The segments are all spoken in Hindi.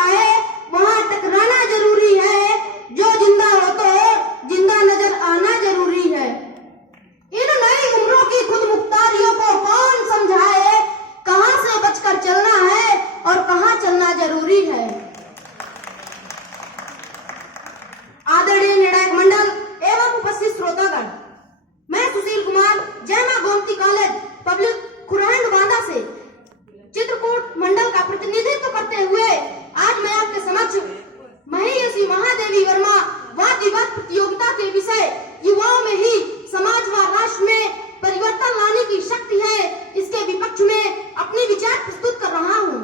आए वहां टकराना जरूरी है, जो जिंदा हो तो जिंदा नजर आना जरूरी है। इन नई उम्रों की खुद मुख्तारियों को कौन समझाए, कहां से बचकर चलना है और कहां चलना जरूरी है। आदरणीय निर्णायक मंडल एवं उपस्थित श्रोतागण, मैं सुशील कुमार जय मां गोमती कॉलेज पब्लिक खुराहंड बांदा से चित्रकूट मंडल का प्रतिनिधित्व करते हुए आज मैं आपके समक्ष महिषी महादेवी वर्मा वाद विवाद प्रतियोगिता के विषय युवाओं में ही समाज व राष्ट्र में परिवर्तन लाने की शक्ति है, इसके विपक्ष में अपनी विचार प्रस्तुत कर रहा हूँ।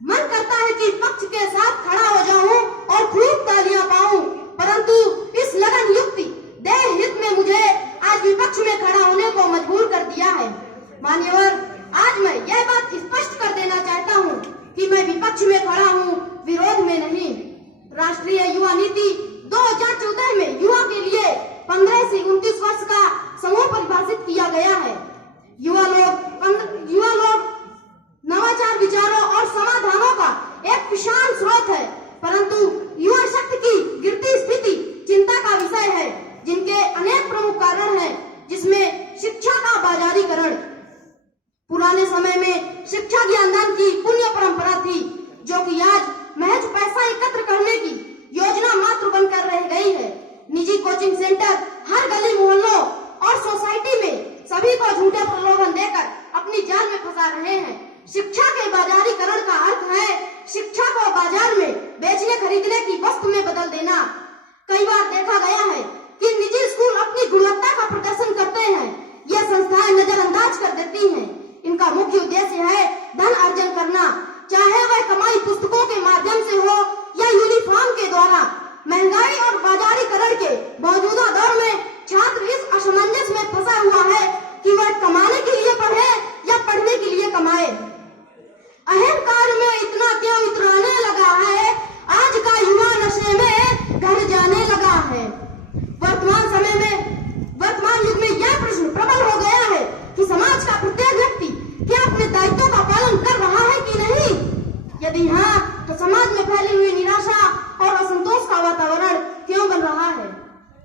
मन करता है कि पक्ष के साथ खड़ा हो जाऊं और खूब तालियां पाऊं, परंतु इस लगन युक्ति देह हित में मुझे आज विपक्ष में खड़ा होने को मजबूर कर दिया है। मान्यवर, आज मैं यह बात स्पष्ट कर देना चाहता हूं कि मैं विपक्ष में खड़ा हूं, विरोध में नहीं। राष्ट्रीय युवा नीति 2014 में युवा के लिए 15 से 29 वर्ष का समूह परिभाषित किया गया है। युवा लोग नवाचार विचारों और समाधानों का एक विशाल स्रोत है, परंतु युवा शक्ति की गिरती स्थिति चिंता का विषय है, जिनके अनेक प्रमुख कारण हैं, जिसमें शिक्षा का बाजारीकरण। पुराने समय में शिक्षा ज्ञानदान की पुण्य परंपरा थी, जो कि आज महज पैसा एकत्र करने की योजना मात्र बनकर रह गई है। निजी कोचिंग सेंटर हर गली मोहल्लों और सोसाइटी में सभी को झूठे प्रलोभन देकर अपनी जाल में फंसा रहे हैं। शिक्षा के बाजारीकरण का अर्थ है शिक्षा को बाजार में बेचने खरीदने की वस्तु में बदल देना। कई बार देखा गया है कि निजी स्कूल अपनी गुणवत्ता का प्रदर्शन करते हैं, यह संस्थाएं नजरअंदाज कर देती हैं। इनका मुख्य उद्देश्य है धन अर्जन करना, चाहे वह कमाई पुस्तकों के माध्यम से हो या यूनिफॉर्म के द्वारा। महंगाई और बाजारीकरण के मौजूदा दौर में छात्र इस असमंजस में फंसा हुआ है कि वह कमाने के लिए पढ़े या पढ़ने के लिए कमाए। अहंकार में इतना क्यों इतराने लगा है, आज का युवा नशे में घर जाने लगा है। वर्तमान युग में यह प्रश्न प्रबल हो गया है कि समाज का प्रत्येक व्यक्ति क्या अपने दायित्वों का पालन कर रहा है कि नहीं। यदि हाँ, तो समाज में फैली हुई निराशा और असंतोष का वातावरण क्यों बन रहा है।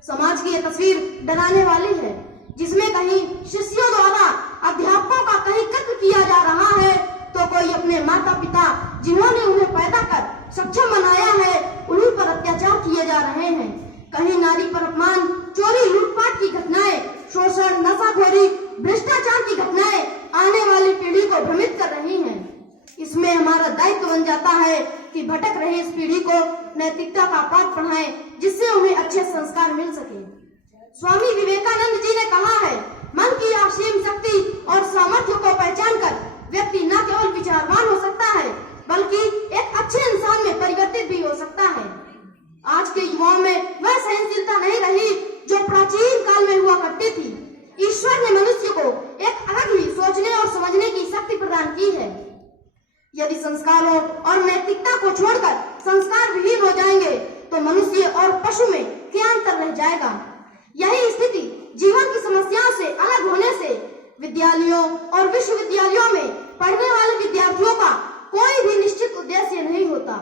समाज की यह तस्वीर डराने वाली है, जिसमें कहीं शिष्यों द्वारा अध्यापकों का कहीं कत्ल किया जा रहा है, तो कोई अपने माता पिता जिन्होंने उन्हें पैदा कर सक्षम बनाया है, उन्हीं पर अत्याचार किए जा रहे हैं। कहीं नारी पर अपमान, चोरी लूटपाट की घटनाएं, शोषण, नशाखोरी, भ्रष्टाचार की घटनाएं आने वाली पीढ़ी को भ्रमित कर रही हैं। इसमें हमारा दायित्व बन जाता है कि भटक रही इस पीढ़ी को नैतिकता का पाठ पढ़ाएं, जिससे उन्हें अच्छे संस्कार मिल सके। स्वामी विवेकानंद जी ने कहा है, मन की असीम शक्ति और सामर्थ्य को पहचान कर व्यक्ति न केवल विचारवान हो सकता है, बल्कि एक अच्छे इंसान में परिवर्तित भी हो सकता है। आज के युवाओं में वह सहनशीलता नहीं रही जो प्राचीन काल में हुआ करती थी। ईश्वर ने मनुष्य को एक अलग ही सोचने और समझने की शक्ति प्रदान की है। यदि संस्कारों और नैतिकता को छोड़कर संस्कार विहीन हो जाएंगे, तो मनुष्य और पशु में क्या अंतर रह जाएगा। यही स्थिति जीवन की समस्याओं से अलग होने से विद्यालयों और विश्वविद्यालयों में पढ़ने वाले विद्यार्थियों का कोई भी निश्चित उद्देश्य नहीं होता।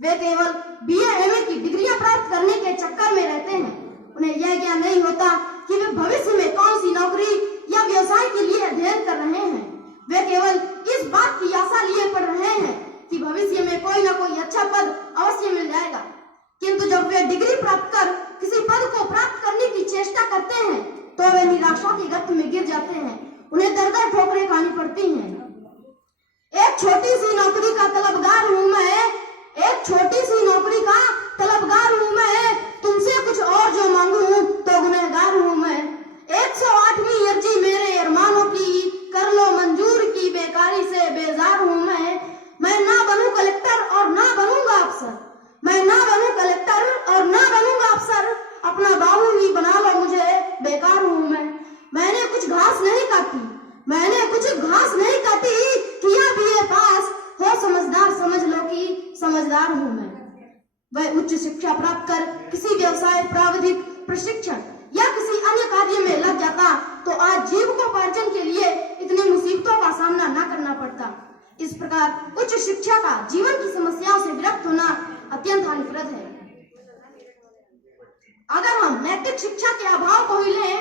वे केवल BA MA की डिग्रियां प्राप्त करने के चक्कर में रहते हैं। उन्हें यह ज्ञान नहीं होता कि वे भविष्य में कौन सी नौकरी या व्यवसाय के लिए अध्ययन कर रहे हैं। वे केवल इस बात की आशा लिए पढ़ रहे हैं कि भविष्य में कोई न कोई अच्छा पद अवश्य मिल जाएगा, किंतु जब वे डिग्री प्राप्त कर किसी पद को प्राप्त करने की चेष्टा करते हैं, तो वे निराशा के गर्त में गिर जाते हैं। उन्हें दर-दर ठोकरें खानी पड़ती हैं। एक छोटी सी नौकरी का तलबगार हूँ मैं, एक छोटी सी नौकरी का तलबगार हूँ मैं, तुमसे कुछ और जो मांगू तो गुनहगार हूँ मैं। 108वीं अर्जी मेरे अरमानों की, कर लो मंजूर की, बेकारी से बेजार हूँ मैं ना बनूं कलेक्टर और ना बनूंगा अफसर, मैं ना बनूं कलेक्टर और ना बनूंगा अफसर, अपना बाबू ही बना लो मुझे, बेकार हूँ मैंने कुछ घास नहीं काटी, मैंने कुछ घास नहीं काटी, किया BA पास, हो समझदार समझ लो कि समझदार हूँ मैं। वह उच्च शिक्षा प्राप्त कर किसी व्यवसाय, प्राविधिक प्रशिक्षण या किसी अन्य कार्य में लग जाता, तो आज जीविकोपार्जन के लिए इतनी मुसीबतों का सामना न करना पड़ता। इस प्रकार उच्च शिक्षा का जीवन की समस्याओं से विरक्त होना हानिप्रद है। अगर हम नैतिक शिक्षा के अभाव को ही लें,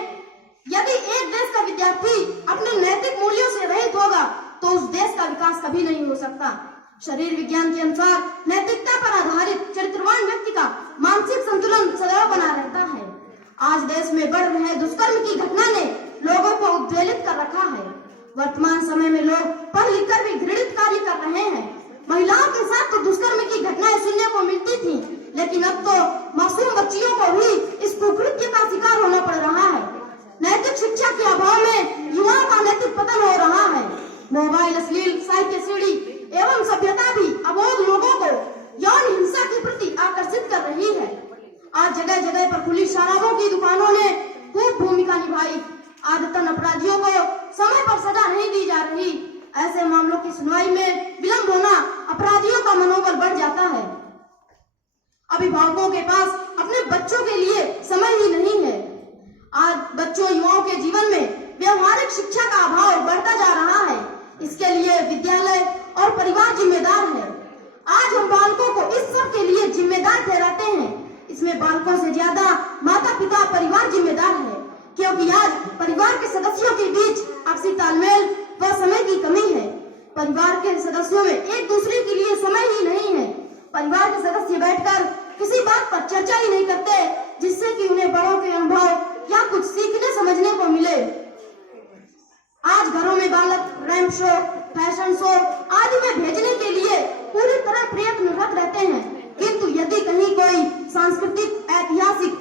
यदि एक देश का विद्यार्थी अपने नैतिक मूल्यों से रहित होगा तो उस देश का विकास कभी नहीं हो सकता। शरीर विज्ञान के अनुसार नैतिकता पर आधारित चरित्रवान व्यक्ति का मानसिक संतुलन सदैव बना रहता है। आज देश में बढ़ रहे दुष्कर्म की घटना ने लोगों को उद्वेलित कर रखा है। वर्तमान समय में लोग पढ़ लिख कर भी घृणित कार्य कर रहे हैं। महिलाओं के साथ तो दुष्कर्म की घटनाएं सुनने को मिलती थी, लेकिन अब तो मासूम बच्चियों को भी इस कुकृत्य का शिकार होना पड़ रहा है। नैतिक शिक्षा के अभाव में युवाओं का नैतिक पतन हो रहा है। मोबाइल, अश्लील साहित्य सीढ़ी एवं सभ्यता भी अबोध लोगों को यौन हिंसा के प्रति आकर्षित कर रही है। आज जगह जगह पर खुली शराबों की दुकानों ने खूब भूमिका निभाई। आदतन अपराधियों को समय पर सजा नहीं दी जा रही। ऐसे मामलों की सुनवाई में विलंब होना अपराधियों का मनोबल बढ़ जाता है। अभिभावकों के पास अपने बच्चों के लिए समय ही नहीं है। आज बच्चों युवाओं के जीवन में व्यवहारिक शिक्षा का अभाव बढ़ता जा रहा है। इसके लिए विद्यालय और परिवार जिम्मेदार है। आज हम बालकों को इस सब के लिए जिम्मेदार ठहराते हैं। इसमें बालकों से ज्यादा माता पिता परिवार जिम्मेदार है, क्योंकि आज परिवार के सदस्यों के बीच आपसी तालमेल व समय की कमी है। परिवार के सदस्यों में एक दूसरे के लिए समय ही नहीं है। परिवार के सदस्य बैठकर किसी बात पर चर्चा ही नहीं करते जिससे कि उन्हें बड़ों के अनुभव या कुछ सीखने समझने को मिले। आज घरों में बालक रैंप शो, फैशन शो आदि में भेजने के लिए पूरी तरह प्रयत्नरत रहते हैं, किंतु यदि कहीं कोई सांस्कृतिक, ऐतिहासिक